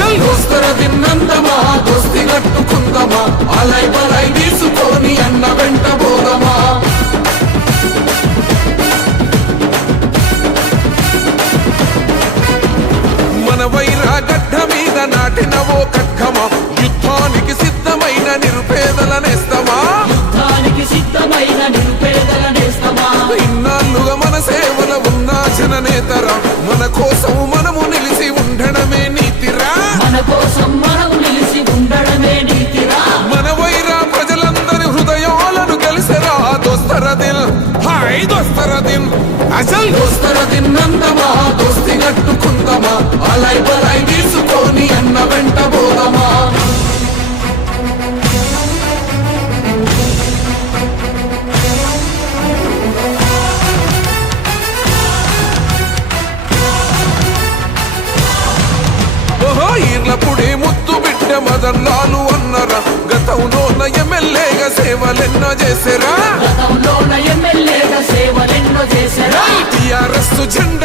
అచల్ దోస్తర తిన్నందమా దోస్తి కట్టుకుందమా అలై బలై తీసుకొని అన్న వెంట పోదమా మన వైరా గడ్డ మీద నాటిన ఓ కక్కమా యుద్ధానికి సిద్ధమైన నిరుపేదల నేస్తమా ఇన్నాళ్ళుగా మన సేవల ఉన్న జననేతరా మన కోసం మనము నిలిచి ఉండడమే నీతిరా మన వైరా ప్రజలందరి హృదయాలను కలిసరా దోస్తర దిల్ హాయ్ దోస్తర దిల్ అసలు దోస్తర తిన్నందమా దోస్తి కట్టుకుందమా అలై బలై తీసుకొని అన్న వెంట పోదమా ఈర్లపుడే ముద్దు బిడ్డ మదన్లాలు అన్నరా గతంలోన ఎమ్మెల్యేగా సేవలెన్నో చేసేరా టిఆర్ఎస్ జెండ